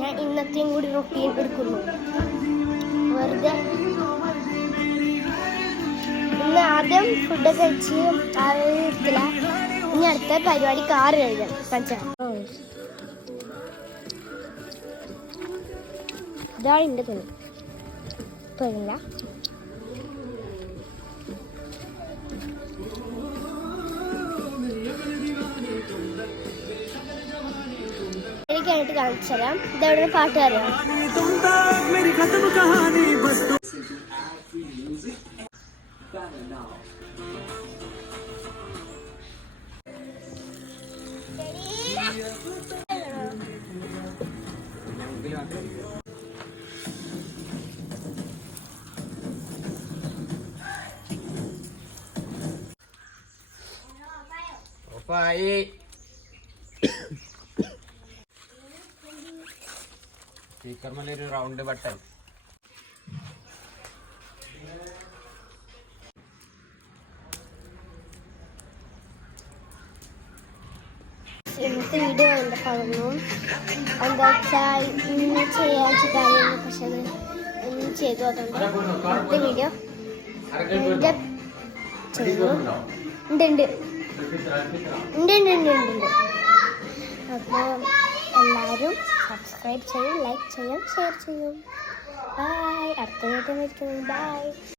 ഞാൻ ഇന്നത്തെയും കൂടി റൊട്ടീൻ എടുക്കുന്നു. വെറുതെ ഇന്ന് ആദ്യം ഫുഡ് കഴിച്ച് എടുത്തില്ല. ഇനി അടുത്ത പരിപാടി കാറ് കഴിക്കണം. ഇതാണ് എൻ്റെ തുണി. തുണില്ല എനിക്കായിട്ട് കാണിച്ചു തരാം. ഇതെവിടെ പാട്ടുകാരാണ്. സ്പീക്കർമേലൊരു റൗണ്ട് ബട്ടൺ. ഇന്നത്തെ വീഡിയോ എൻ്റെ പറഞ്ഞു. എന്താ വെച്ചാൽ ഇന്ന് ചെയ്യാൻ കാര്യങ്ങൾ പക്ഷേ ഒന്നും ചെയ്തു. അതുകൊണ്ട് ഇന്നത്തെ വീഡിയോ ഉണ്ട്. അപ്പോൾ എല്ലാവരും സബ്സ്ക്രൈബ് ചെയ്യും, ലൈക്ക് ചെയ്യും, ഷെയർ ചെയ്യും. ബൈ. അടുത്ത വീഡിയോ ബൈ.